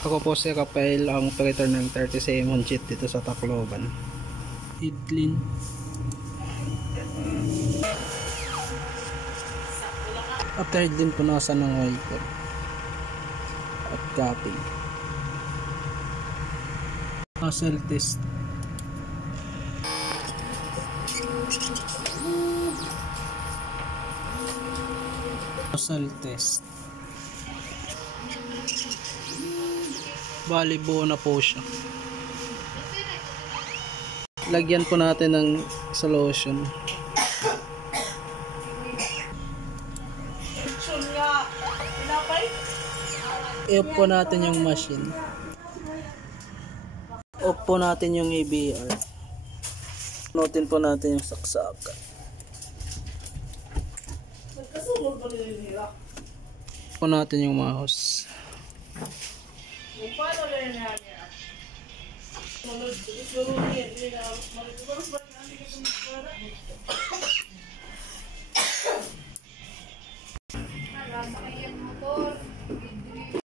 Ako po si Rafael, ang operator ng 30 cm Honchit dito sa Tacloban. Idlin. After idlin, punasan ng wiper at capping. Nozzle test. Nozzle test. Bali buo na po siya. Lagyan po natin ng solution. I-off po natin yung machine. Off po natin yung ABR. Notin po natin yung saksakan. Off po natin yung mouse.